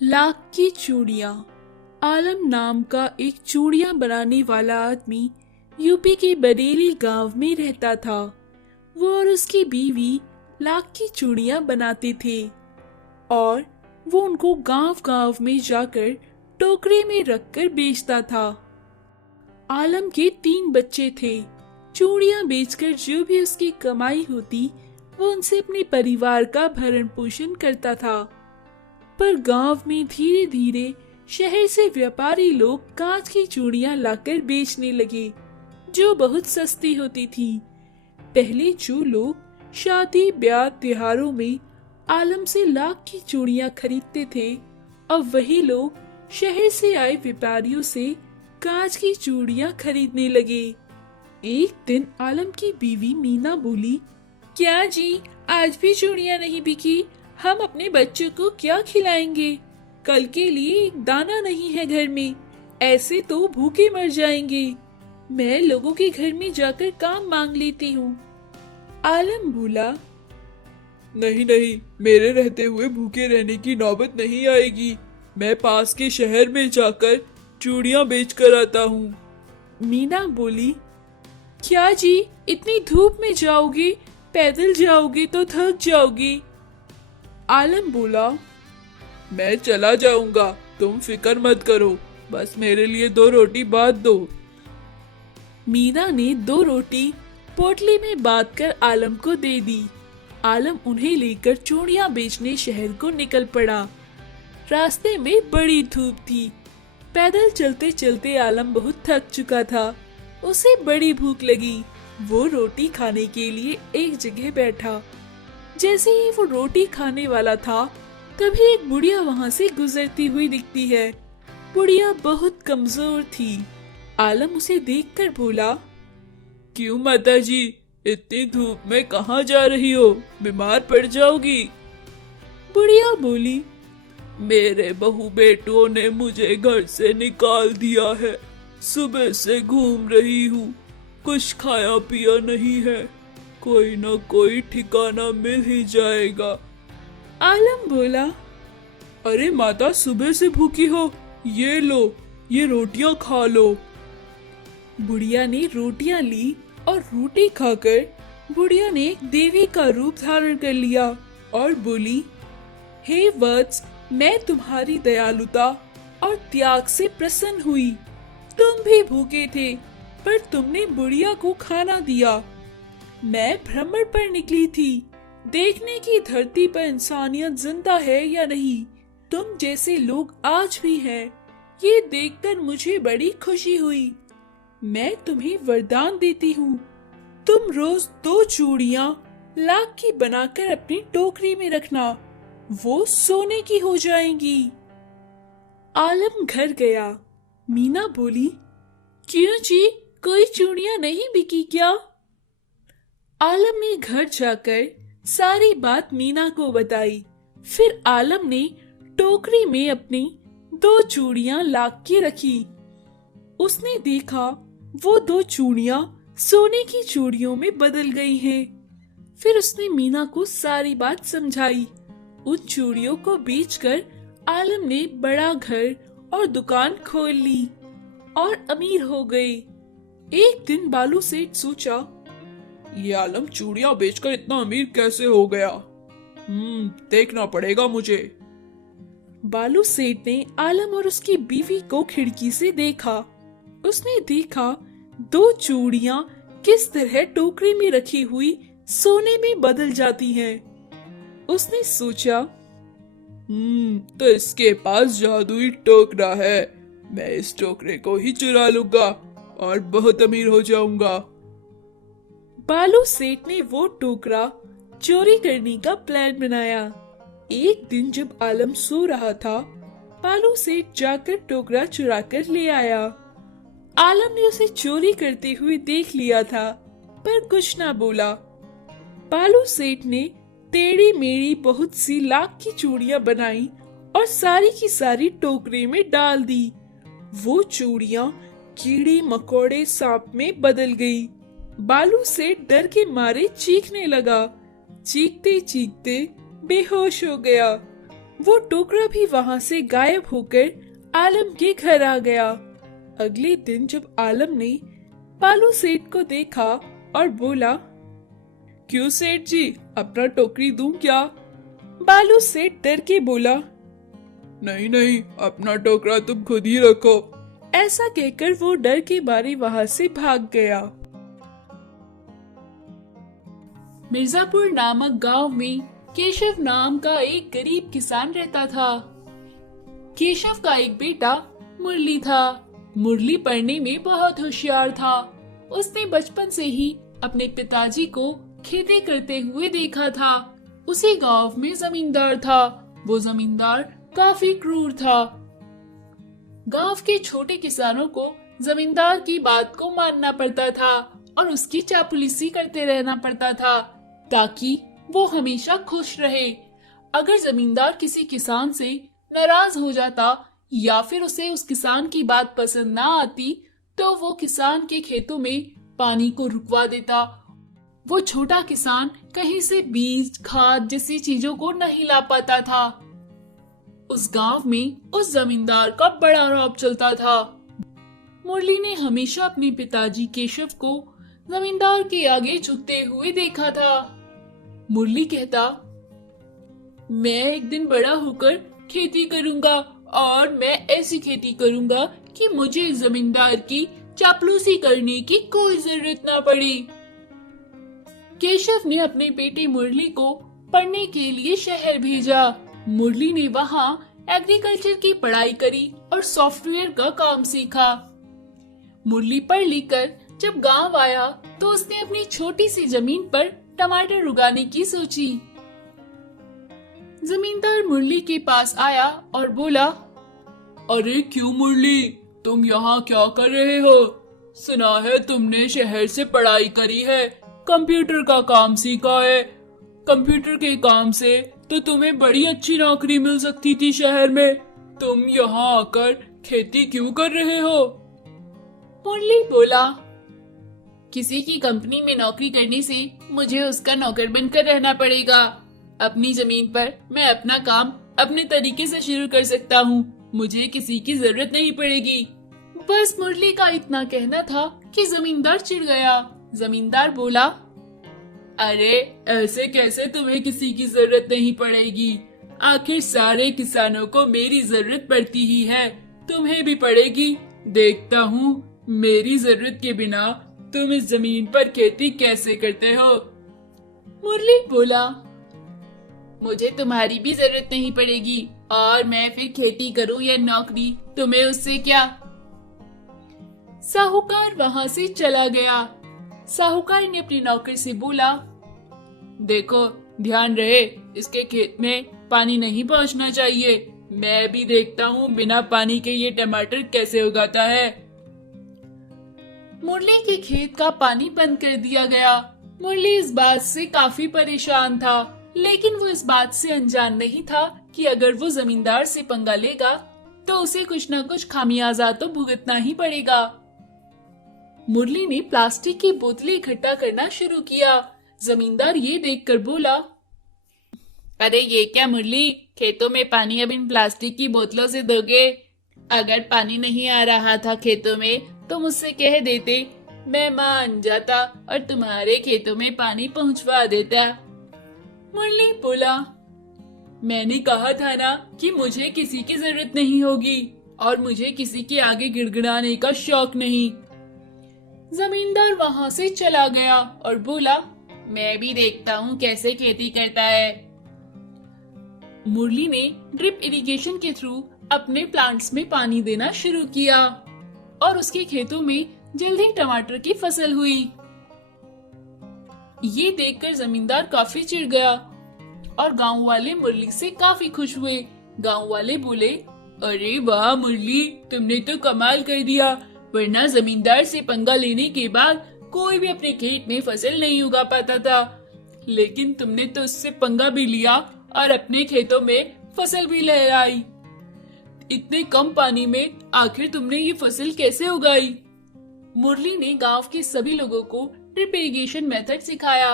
लाख की चूड़ियां। आलम नाम का एक चूड़ियां बनाने वाला आदमी यूपी के बरेली गांव में रहता था। वो और उसकी बीवी लाख की चूड़ियां बनाते थे और वो उनको गांव-गांव में जाकर टोकरे में रखकर बेचता था। आलम के 3 बच्चे थे। चूड़ियां बेचकर जो भी उसकी कमाई होती, वो उनसे अपने परिवार का भरण पोषण करता था। पर गांव में धीरे धीरे शहर से व्यापारी लोग कांच की चूड़ियां लाकर बेचने लगे, जो बहुत सस्ती होती थी। पहले जो लोग शादी ब्याह त्योहारों में आलम से लाख की चूड़ियां खरीदते थे, अब वही लोग शहर से आए व्यापारियों से कांच की चूड़ियां खरीदने लगे। एक दिन आलम की बीवी मीना बोली, क्या जी, आज भी चूड़ियां नहीं बिकी? हम अपने बच्चों को क्या खिलाएंगे? कल के लिए एक दाना नहीं है घर में, ऐसे तो भूखे मर जाएंगे। मैं लोगों के घर में जाकर काम मांग लेती हूँ। आलम बोला, नहीं नहीं, मेरे रहते हुए भूखे रहने की नौबत नहीं आएगी। मैं पास के शहर में जाकर चूड़ियां बेच कर आता हूँ। मीना बोली, क्या जी, इतनी धूप में जाओगे? पैदल जाओगे तो थक जाओगी। आलम बोला, मैं चला जाऊंगा, तुम फिक्र मत करो, बस मेरे लिए 2 रोटी बांध दो। मीना ने 2 रोटी पोटली में बांधकर आलम को दे दी। आलम उन्हें लेकर चूड़ियां बेचने शहर को निकल पड़ा। रास्ते में बड़ी धूप थी। पैदल चलते चलते आलम बहुत थक चुका था। उसे बड़ी भूख लगी। वो रोटी खाने के लिए एक जगह बैठा। जैसे ही वो रोटी खाने वाला था, तभी एक बुढ़िया वहाँ से गुजरती हुई दिखती है। बुढ़िया बहुत कमजोर थी। आलम उसे देखकर बोला, क्यों माता जी, इतनी धूप में कहाँ जा रही हो? बीमार पड़ जाओगी। बुढ़िया बोली, मेरे बहू बेटों ने मुझे घर से निकाल दिया है। सुबह से घूम रही हूँ, कुछ खाया पिया नहीं है। कोई न कोई ठिकाना मिल ही जाएगा। आलम बोला, अरे माता, सुबह से भूखी हो, ये लो, ये रोटियां खा लो। बुढ़िया ने रोटियां ली और रोटी खाकर बुढ़िया ने एक देवी का रूप धारण कर लिया और बोली, हे वत्स, मैं तुम्हारी दयालुता और त्याग से प्रसन्न हुई। तुम भी भूखे थे, पर तुमने बुढ़िया को खाना दिया। मैं भ्रमण पर निकली थी, देखने की धरती पर इंसानियत जिंदा है या नहीं। तुम जैसे लोग आज भी हैं, ये देखकर मुझे बड़ी खुशी हुई। मैं तुम्हें वरदान देती हूँ, तुम रोज 2 चूड़ियां लाख की बनाकर अपनी टोकरी में रखना, वो सोने की हो जाएंगी। आलम घर गया। मीना बोली, क्यों जी, कोई चूड़ियां नहीं बिकी क्या? आलम ने घर जाकर सारी बात मीना को बताई। फिर आलम ने टोकरी में अपनी 2 चूड़ियां लाख की रखी। उसने देखा वो 2 चूड़ियां सोने की चूड़ियों में बदल गई हैं। फिर उसने मीना को सारी बात समझाई। उन चूड़ियों को बेचकर आलम ने बड़ा घर और दुकान खोल ली और अमीर हो गए। एक दिन बालू सेठ सोचा, ये आलम चूड़ियां बेचकर इतना अमीर कैसे हो गया? देखना पड़ेगा मुझे। बालू सेठ ने आलम और उसकी बीवी को खिड़की से देखा। उसने देखा 2 चूड़ियां किस तरह टोकरी में रखी हुई सोने में बदल जाती हैं। उसने सोचा, तो इसके पास जादुई टोकरा है। मैं इस टोकरे को ही चुरा लूंगा और बहुत अमीर हो जाऊंगा। बालू सेठ ने वो टोकरा चोरी करने का प्लान बनाया। एक दिन जब आलम सो रहा था, बालू सेठ जाकर टोकरा चुरा कर ले आया। आलम ने उसे चोरी करते हुए देख लिया था, पर कुछ ना बोला। बालू सेठ ने टेढ़ी मेढ़ी बहुत सी लाख की चूड़ियां बनाई और सारी की सारी टोकरे में डाल दी। वो चूड़ियां कीड़े मकोड़े सांप में बदल गई। बालू सेठ डर के मारे चीखने लगा। चीखते चीखते बेहोश हो गया। वो टोकरा भी वहां से गायब होकर आलम के घर आ गया। अगले दिन जब आलम ने बालू सेठ को देखा और बोला, क्यों सेठ जी, अपना टोकरी दूं क्या? बालू सेठ डर के बोला, नहीं नहीं, अपना टोकरा तुम खुद ही रखो। ऐसा कहकर वो डर के मारे वहां से भाग गया। मिर्जापुर नामक गांव में केशव नाम का एक गरीब किसान रहता था। केशव का एक बेटा मुरली था। मुरली पढ़ने में बहुत होशियार था। उसने बचपन से ही अपने पिताजी को खेती करते हुए देखा था। उसी गांव में जमींदार था। वो जमींदार काफी क्रूर था। गांव के छोटे किसानों को जमींदार की बात को मानना पड़ता था और उसकी चापलूसी करते रहना पड़ता था ताकि वो हमेशा खुश रहे। अगर जमींदार किसी किसान से नाराज हो जाता या फिर उसे उस किसान की बात पसंद ना आती तो वो किसान के खेतों में पानी को रुकवा देता। वो छोटा किसान कहीं से बीज, खाद जैसी चीजों को नहीं ला पाता था। उस गांव में उस जमींदार का बड़ा रौब चलता था। मुरली ने हमेशा अपने पिताजी केशव को जमींदार के आगे झुकते हुए देखा था। मुरली कहता, मैं एक दिन बड़ा होकर खेती करूंगा और मैं ऐसी खेती करूंगा कि मुझे जमींदार की चापलूसी करने की कोई जरूरत ना पड़े। केशव ने अपने बेटे मुरली को पढ़ने के लिए शहर भेजा। मुरली ने वहाँ एग्रीकल्चर की पढ़ाई करी और सॉफ्टवेयर का काम सीखा। मुरली पढ़ लिख कर जब गांव आया तो उसने अपनी छोटी सी जमीन पर टमाटर उगाने की सोची। जमींदार मुरली के पास आया और बोला, अरे क्यों मुरली, तुम यहाँ क्या कर रहे हो? सुना है तुमने शहर से पढ़ाई करी है, कंप्यूटर का काम सीखा है। कंप्यूटर के काम से तो तुम्हें बड़ी अच्छी नौकरी मिल सकती थी शहर में। तुम यहाँ आकर खेती क्यों कर रहे हो? मुरली बोला, किसी की कंपनी में नौकरी करने से मुझे उसका नौकर बनकर रहना पड़ेगा। अपनी जमीन पर मैं अपना काम अपने तरीके से शुरू कर सकता हूँ। मुझे किसी की जरूरत नहीं पड़ेगी। बस मुरली का इतना कहना था कि जमींदार चिढ़ गया। जमींदार बोला, अरे ऐसे कैसे तुम्हें किसी की जरूरत नहीं पड़ेगी? आखिर सारे किसानों को मेरी जरूरत पड़ती ही है, तुम्हें भी पड़ेगी। देखता हूँ मेरी जरूरत के बिना तुम इस जमीन पर खेती कैसे करते हो। मुरली बोला, मुझे तुम्हारी भी जरूरत नहीं पड़ेगी और मैं फिर खेती करूं या नौकरी, तुम्हें उससे क्या। साहूकार वहां से चला गया। साहूकार ने अपने नौकर से बोला, देखो ध्यान रहे, इसके खेत में पानी नहीं पहुंचना चाहिए। मैं भी देखता हूँ बिना पानी के ये टमाटर कैसे उगाता है। मुरली के खेत का पानी बंद कर दिया गया। मुरली इस बात से काफी परेशान था, लेकिन वो इस बात से अनजान नहीं था कि अगर वो जमींदार से पंगा लेगा तो उसे कुछ न कुछ खामियाजा तो भुगतना ही पड़ेगा। मुरली ने प्लास्टिक की बोतलें इकट्ठा करना शुरू किया। जमींदार ये देखकर बोला, अरे ये क्या मुरली, खेतों में पानी अब इन प्लास्टिक की बोतलों से दोगे? अगर पानी नहीं आ रहा था खेतों में तो मुझसे कह देते, मैं मान जाता और तुम्हारे खेतों में पानी पहुंचवा देता। मुरली बोला, मैंने कहा था ना कि मुझे किसी की जरूरत नहीं होगी और मुझे किसी के आगे गिड़गिड़ाने का शौक नहीं। जमींदार वहां से चला गया और बोला, मैं भी देखता हूँ कैसे खेती करता है। मुरली ने ड्रिप इरिगेशन के थ्रू अपने प्लांट्स में पानी देना शुरू किया और उसके खेतों में जल्दी टमाटर की फसल हुई। ये देखकर जमींदार काफी चिढ़ गया और गांव वाले मुरली से काफी खुश हुए। गांव वाले बोले, अरे वाह मुरली, तुमने तो कमाल कर दिया, वरना जमींदार से पंगा लेने के बाद कोई भी अपने खेत में फसल नहीं उगा पाता था, लेकिन तुमने तो उससे पंगा भी लिया और अपने खेतों में फसल भी लहराई। इतने कम पानी में आखिर तुमने ये फसल कैसे उगाई? मुरली ने गांव के सभी लोगों को ड्रिप इरिगेशन मेथड सिखाया।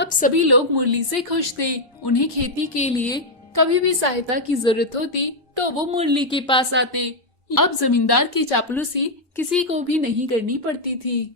अब सभी लोग मुरली से खुश थे। उन्हें खेती के लिए कभी भी सहायता की जरूरत होती तो वो मुरली के पास आते। अब जमींदार की चापलूसी किसी को भी नहीं करनी पड़ती थी।